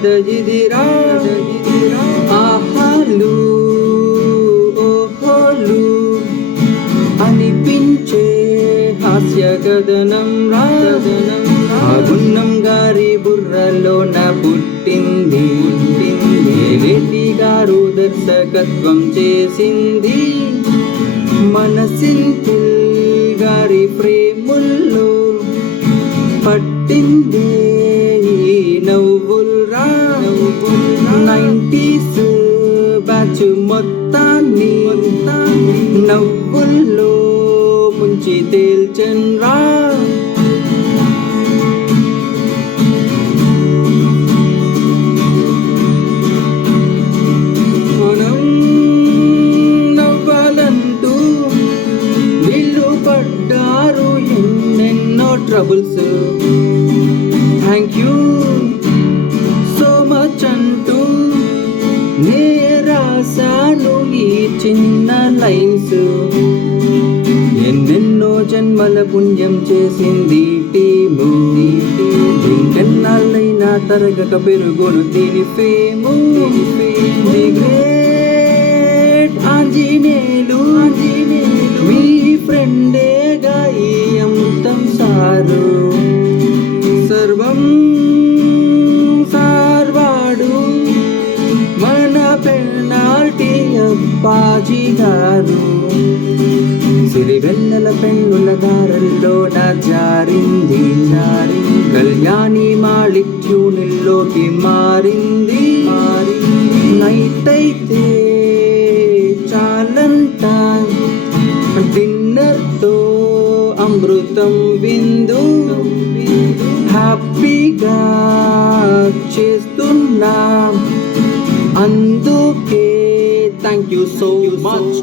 కథ ఇదిరా ఆహాలు ఓహోలు అనిపించే హాస్య కథనం గున్నం గారి బుర్రలోన పుట్టింది ఏలేటి గారు దర్శకత్వం చేసింది మనసింతిల్ గారి ప్రేముల్లో పట్టింది నవ్వుల్రా 90s బ్యాచ్ మొత్తాన్ని నవ్వుల్లో ముంచి తేల్చన్రా మనం నవ్వాలంటూ వీళ్ళు పడ్డారు ఎన్నెన్నో troubles thank you so much అంటూ నే రాశాను ఈ చిన్న లైన్స్ ఎన్నెన్నో జన్మల పుణ్యం చేసింది టీము ఇంకెన్నాళ్ళైనా తరగక పెరుగును దీని ఫేము ది గ్రేట్ ఆంజనేయులు మీ ఫ్రెండేగా ఈ అంతం సారు సర్వం సార్వాడు మన పెన్నాల్టీ అప్పాజీ గారు సిరివెన్నెల పెన్నుల దారల్లో నా జారింది కళ్యాణి మాళిక్ ట్యూనిల్లోకి మారింది నైట్ అయితే చాలంట డిన్నర్తో అమృతం విందు హ్యాపీగా చేస్తున్నాం అందుకే థ్యాంక్ యూ సో మచ్